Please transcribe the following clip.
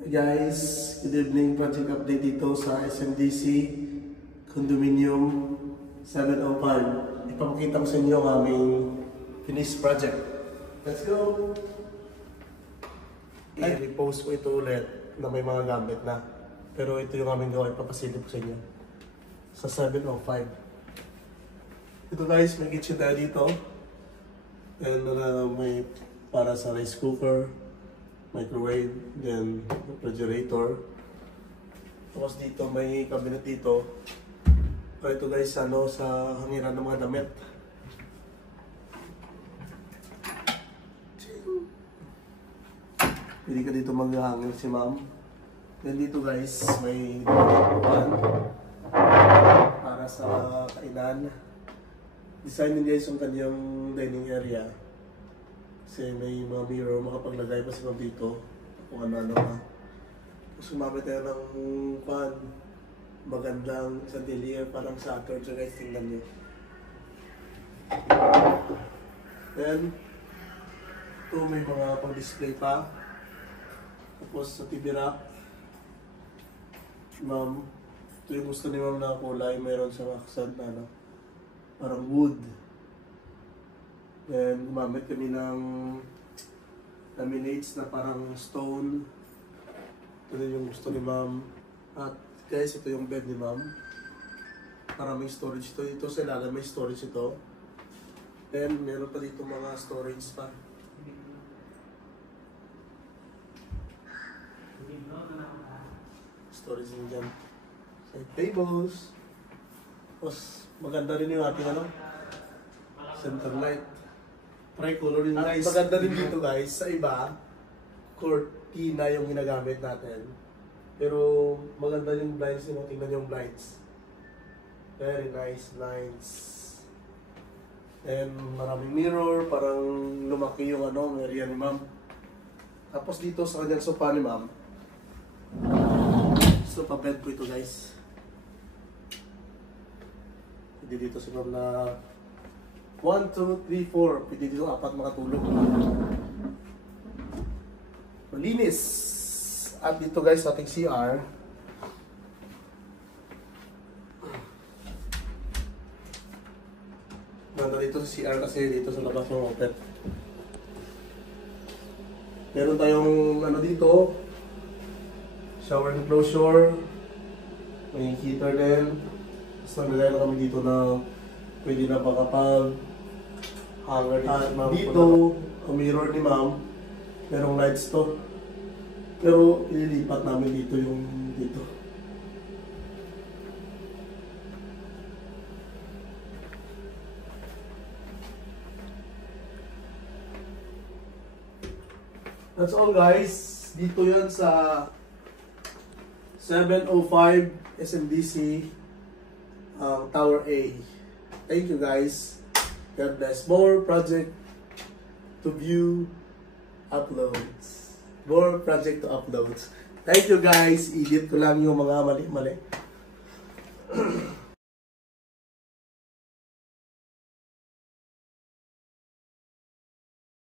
Hey guys, good evening. Project update dito sa SMDC Condominium 705. Ipapakita ko sa inyo ang aming finished project. Let's go! I-repost ko ito ulit na may mga gamit na. Pero ito yung aming gawa, ipapasilip ko sa inyo sa 705. Ito guys, may kitchen tayo dito. And may para sa rice cooker, microwave, then refrigerator. Tapos dito may cabinet dito. Kaya ito guys, sa hangiran ng mga damit. Pwede ka dito maghangin si ma'am. Then dito guys, may upuan para sa kainan. Design din guys yung kanyang dining area. Kasi may mga mirror, makapaglagay pa si ma'am dito. Kung ano-ano pa. Tapos sumamit tayo ng pan. Magandang chandelier, parang Saturn. So guys, tingnan nyo. Then, ito may mga pang-display pa. Tapos sa TV rack. Ma'am, ito yung gusto ni ma'am na kulay. Mayroon siyang accent na parang wood. Then, gumamit kami ng laminates na parang stone. Ito din yung gusto ni ma'am. At guys, ito yung bed ni ma'am. Maraming storage ito. Ito sa ilalim may storage ito. Then, meron pa dito mga storage pa. Storage din dyan. Side tables. Tapos, maganda rin yung ating center light. Tricolor din guys. Maganda rin dito guys, sa iba, cortina yung ginagamit natin. Pero maganda yung blinds nyo, tingnan yung blinds. Very nice blinds. And maraming mirror, parang lumaki yung area ni ma'am. Tapos dito sa kanyang sofa ni ma'am, sofa bed po ito guys. Hindi dito si ma'am na 1, 2, 3, 4. Pwede dito 4 makatulog. Malinis. At dito guys, ating CR. Ganda dito sa CR kasi dito sa labas ng open. Meron tayong dito. Shower enclosure. May heater din. So nilagay na kami dito na pwede na pakapag hanger dito, ang mirror ni ma'am, merong lights to. Pero ililipat namin dito yung dito. That's all guys. Dito yan sa 705 SMDC Tower A. Thank you guys. God bless. More project to view, uploads. More project to uploads. Thank you guys. Edit ko lang yung mga mali-mali.